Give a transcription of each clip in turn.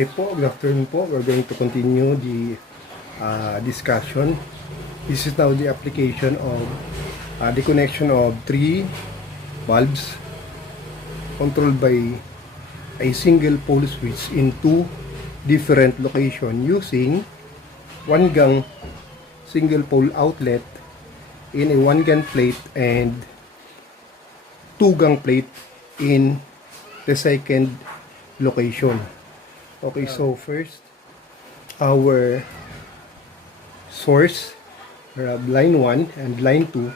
Okay po, good afternoon po. We're going to continue the discussion. This is now the application of the connection of 3 bulbs controlled by a single pole switch in 2 different locations using 1 gang single pole outlet in a 1 gang plate and 2 gang plate in the second location. Okay, so first, our source, we have line 1 and line 2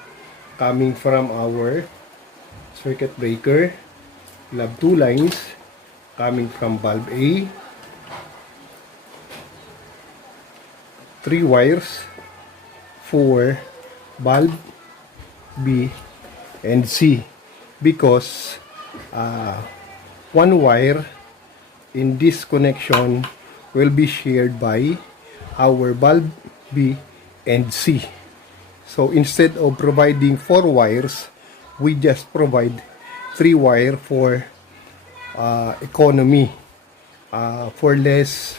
coming from our circuit breaker. We have 2 lines coming from bulb A, 3 wires for bulb B and C, because 1 wire in this connection will be shared by our bulb B and C. So instead of providing 4 wires, we just provide 3 wire for economy, for less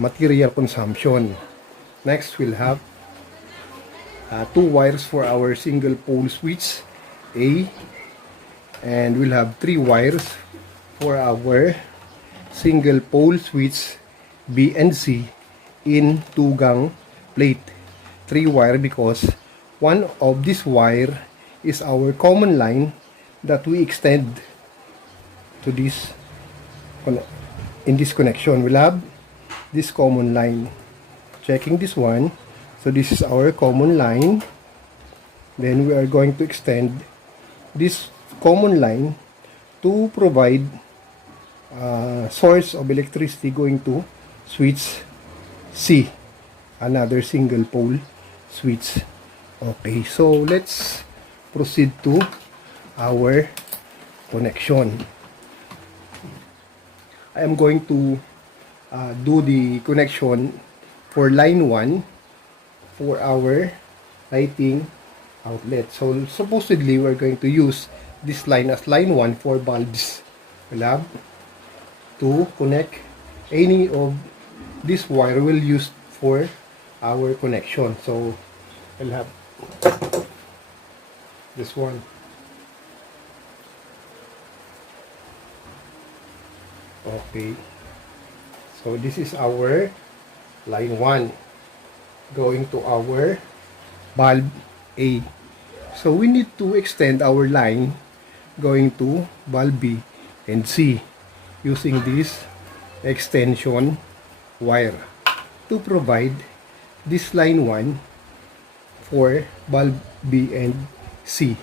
material consumption. Next, we'll have 2 wires for our single pole switch A, and we'll have 3 wires for our single pole switch B and C in 2 gang plate. 3 wire because one of this wire is our common line that we extend to this in this connection. We'll have this common line. Checking this one. So this is our common line. Then we are going to extend this common line to provide source of electricity going to switch C, another single pole switch. Okay, so let's proceed to our connection. I am going to do the connection for line 1 for our lighting outlet. So supposedly we're going to use this line as line 1 for bulbs. We'll have to connect any of this wire we'll use for our connection. So we'll have this one. Okay, so this is our line 1 going to our bulb A. So we need to extend our line going to bulb B and C using this extension wire to provide this line 1 for bulb B and C.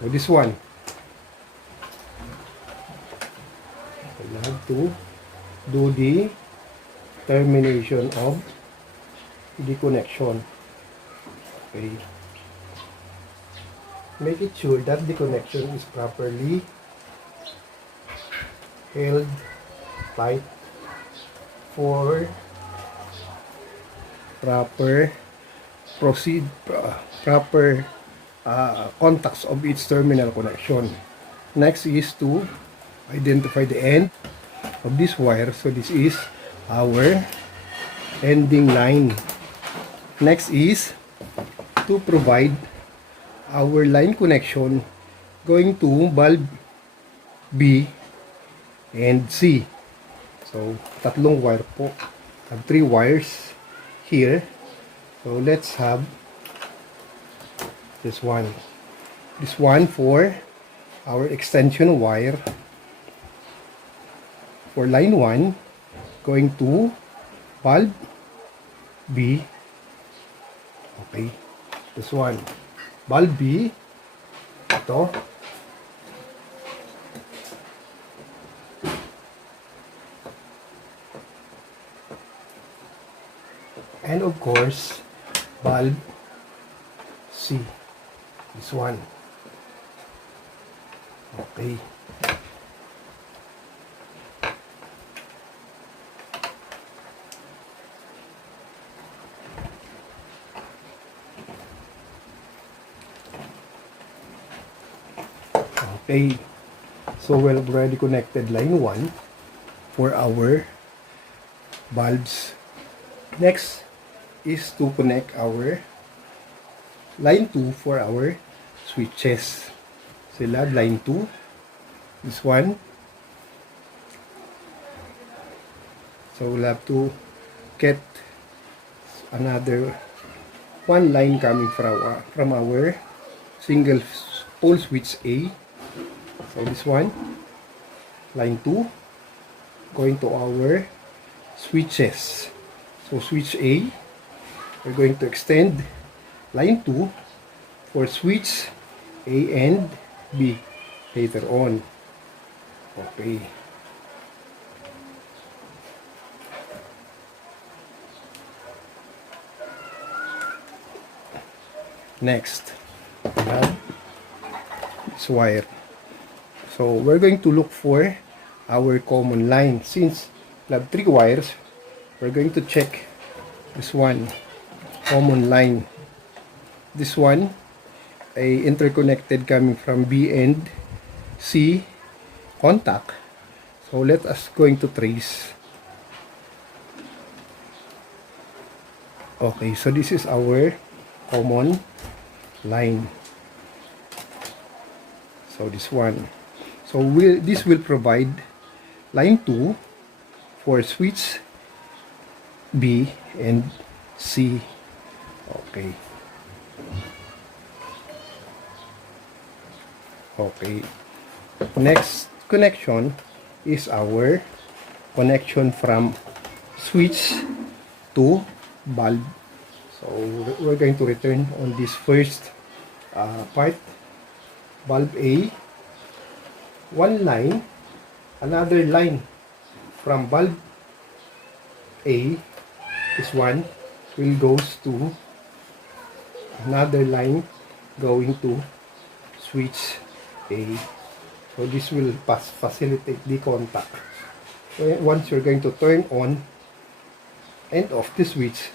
So this one, we'll have to do the termination of the connection. Okay. Make it sure that the connection is properly held tight for proper contacts of its terminal connection. Next is to identify the end of this wire. So this is our ending line. Next is to provide our line connection going to bulb B and C. So tatlong wire po. Have 3 wires here. So let's have this one. This one for our extension wire for line 1 going to bulb B. Okay. This one. Bulb B. Ito. And of course, bulb C. This one. Okay. Okay. So we've already connected line 1 for our bulbs. Next is to connect our line 2 for our switches. So we'll have line 2, this one. So we'll have to get another one line coming from our single pole switch A. So this one, line 2, going to our switches. So switch A, we're going to extend line 2 for switch A and B later on. Okay. Next, we have this wire. So we're going to look for our common line. Since we have 3 wires, we're going to check this one, common line. This one ay interconnected coming from B and C contact. So let us going to trace. Okay, so this is our common line. So this one. So this will provide line 2 for switch B and C. Okay. Okay. Next connection is our connection from switch to bulb. So we're going to return on this first part. Bulb A, one line, another line from bulb A, this one will goes to another line going to switch A. So this will facilitate the contact. So once you're going to turn on and off the switch,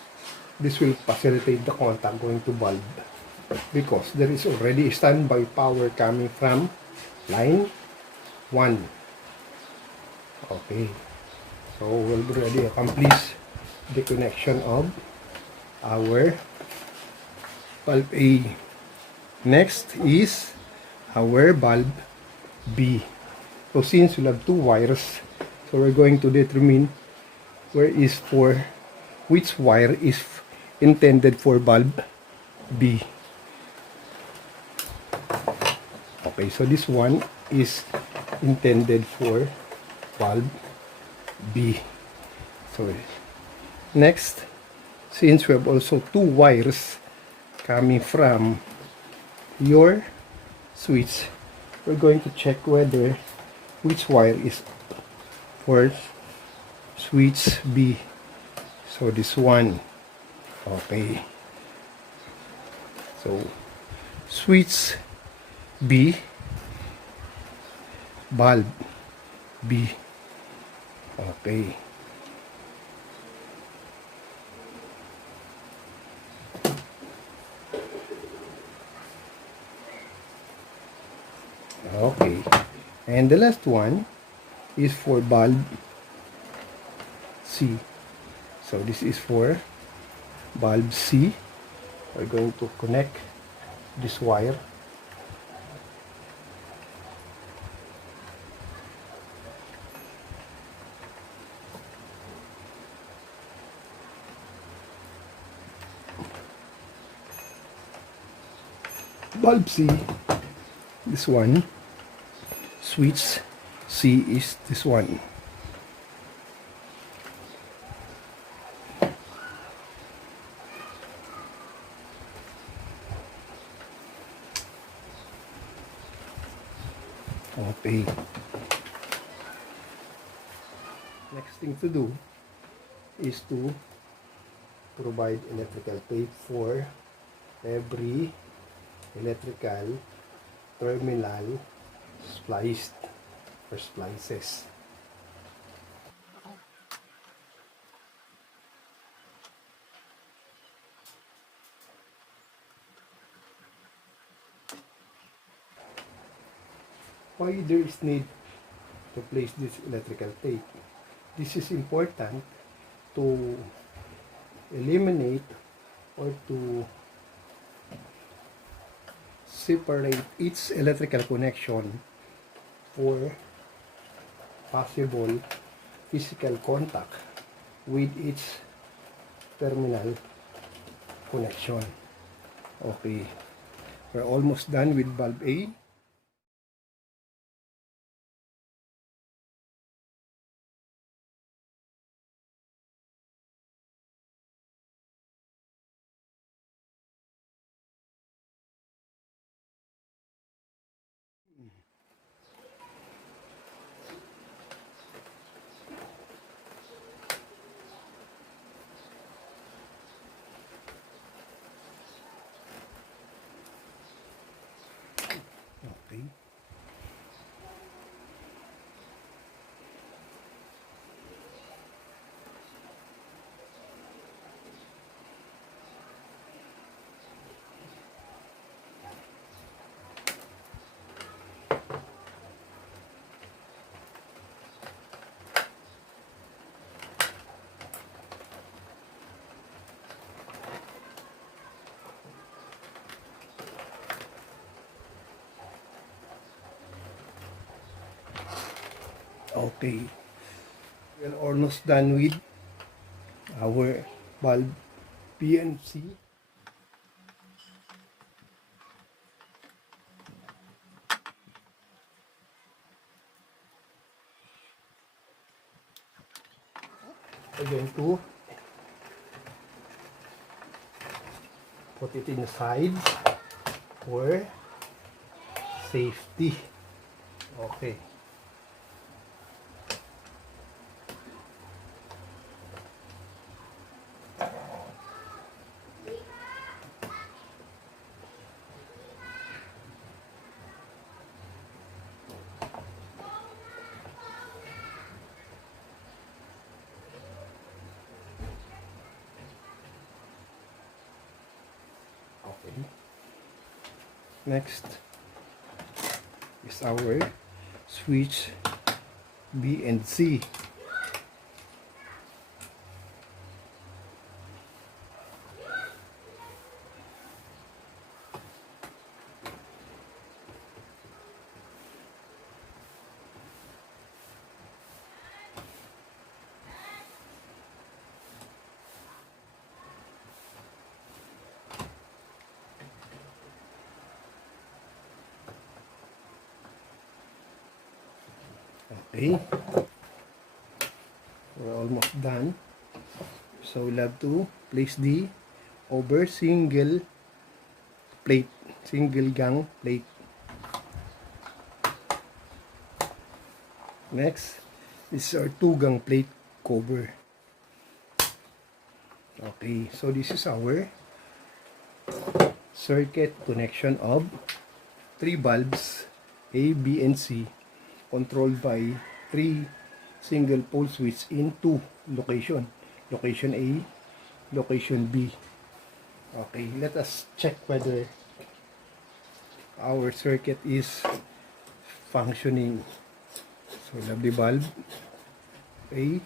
this will facilitate the contact going to bulb, because there is already standby power coming from line 1. Okay, so we'll already accomplish the connection of our bulb A. Next is our bulb B. So since we have 2 wires, so we're going to determine which wire is intended for bulb B. Okay, so this one is intended for bulb B. So next, since we have also 2 wires coming from your switch, we're going to check whether which wire is for switch B. So this one. Okay, so switch B, bulb B. Okay, okay, and the last one is for bulb C. So this is for bulb C. We're going to connect this wire. Bulb C, this one. Switch C is this one. Okay. Next thing to do is to provide electrical tape for every electrical terminal spliced or splices. Why there is need to place this electrical tape? This is important to eliminate or to separate its electrical connection for possible physical contact with its terminal connection. Okay, we're almost done with bulb A. Okay. Okay, we're almost done with our bulb B and C. We're going to put it inside for safety. Okay. Okay. Next is our switch B and C. Okay, we're almost done. So we'll have to place the over single gang plate. Next is our 2-gang plate cover. Okay, so this is our circuit connection of 3 bulbs A, B, and C, controlled by 3 single pole switch in 2 location. Location A, location B. Okay, let us check whether our circuit is functioning. So, we have the bulb A,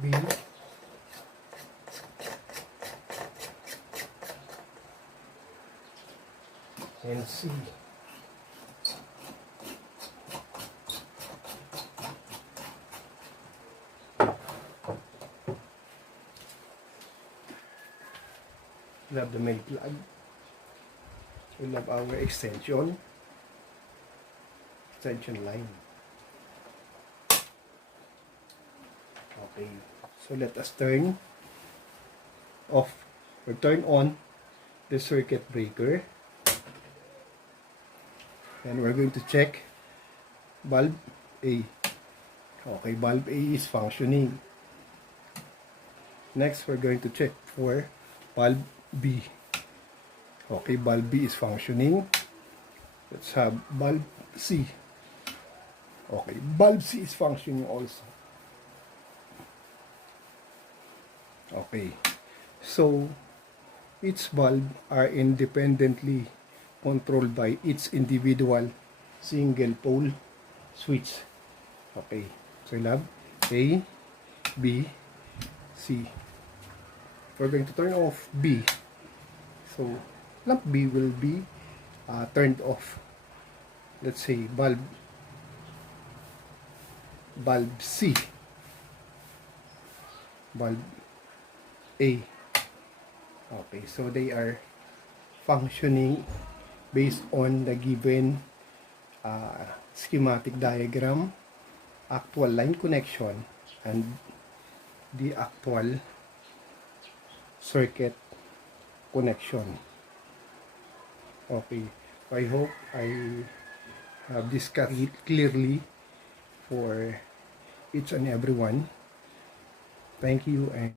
B, and C. We have the main plug. We have our extension line. Okay, so let us turn off or turn on the circuit breaker, and we're going to check bulb A. Okay, bulb A is functioning. Next, we're going to check for bulb B. Okay, bulb B is functioning. Let's have bulb C. Okay, bulb C is functioning also. Okay, so each bulb are independently controlled by its individual single pole switch. Okay, so we'll have A, B, C. We're going to turn off B. So, lamp B will be turned off. Let's say bulb C, bulb A. Okay, so they are functioning based on the given schematic diagram, actual line connection, and the actual circuit connection. Okay, I hope I have discussed it clearly for each and everyone. Thank you and